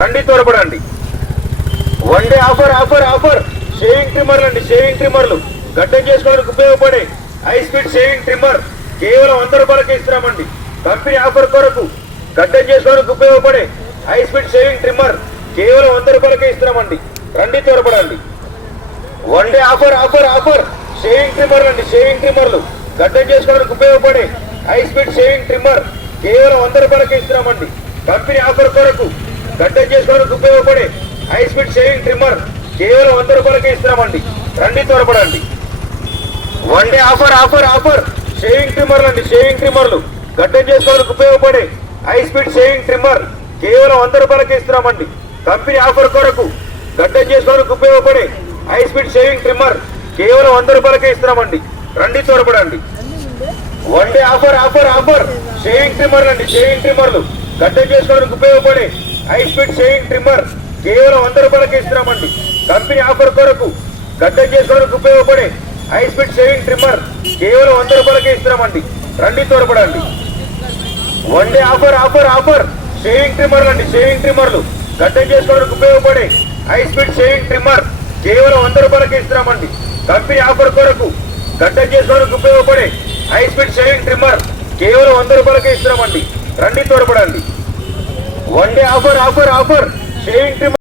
రండి త్వరపడండి. One day offer offer offer shaving ట్రిమ్మర్లు అండి. షేవింగ్ ట్రిమ్మర్లు గడ్డం చేసుకోవడానికి ఉపయోగపడే హై స్పీడ్ షేవింగ్ ట్రిమ్మర్ కేవలం 100 రూపాయలకే ఇస్తున్నామండి. కంపెనీ ఆఫర్ కొరకు గడ్డం చేసుకోవడానికి ఉపయోగపడే హై స్పీడ్ షేవింగ్ ట్రిమ్మర్ కేవలం 100 రూపాయలకే ఇస్తున్నామండి. రండి త్వరపడండి. One day offer offer offer shaving ట్రిమ్మర్లు అండి. షేవింగ్ ట్రిమ్మర్లు గడ్డం చేసుకోవడానికి ఉపయోగపడే హై స్పీడ్ షేవింగ్ ట్రిమ్మర్ కేవలం 100 రూపాయలకే ఇస్తున్నామండి. కంపెనీ ఆఫర్ కొరకు గడ్డం చేసుకోవడానికి ఉపయోగపడే హై స్పీడ్ షేవింగ్ ట్రిమ్మర్ కేవలం 100 రూపాయలకే ఇస్తున్నామండి. రండి త్వరపడండి. One day offer offer offer shaving ట్రిమ్మర్లు అండి. షేవింగ్ ట్రిమ్మర్లు గడ్డం చేసుకోవడానికి ఉపయోగపడే హై స్పీడ్ షేవింగ్ ట్రిమ్మర్ కేవలం 100 రూపాయలకే ఇస్తున్నామండి. కంపెనీ ఆఫర్ కొరకు గడ్డం చేసుకోవడానికి ఉపయోగపడే హై స్పీడ్ షేవింగ్ ట్రిమ్మర్ కేవలం 100 రూపాయలకే ఇస్తున్నామండి. రండి త్వరపడండి. One day offer offer offer shaving ట్రిమ్మర్లు అండి. షేవింగ్ ట్రిమ్మర్లు గడ్డం చేసుకోవడానికి ఉపయోగపడే హై స్పీడ్ షేవింగ్ ట్రిమ్మర్ కేవలం 100 రూపాయలకే ఇస్తున్నామండి. కంపెనీ ఆఫర్ కొరకు గడ్డం చేసుకోవడానికి ఉపయోగపడే హై స్పీడ్ షేవింగ్ ట్రిమ్మర్ కేవలం 100 రూపాయలకే ఇస్తున్నామండి. రండి త్వరపడండి. One day offer offer offer shaving ట్రిమ్మర్లు అండి. షేవింగ్ ట్రిమ్మర్లు గడ్డం చేసుకోవడానికి ఉపయోగపడే హై స్పీడ్ షేవింగ్ ట్రిమ్మర్ కేవలం 100 రూపాయలకే ఇస్తున్నామండి. కంపెనీ ఆఫర్ కొరకు గడ్డం చేసుకోవడానికి ఉపయోగపడే హై స్పీడ్ షేవింగ్ ట్రిమ్మర్ కేవలం 100 రూపాయలకే ఇస్తున్నామండి. రండి త్వరపడండి. One day offer offer offer shaving trimmer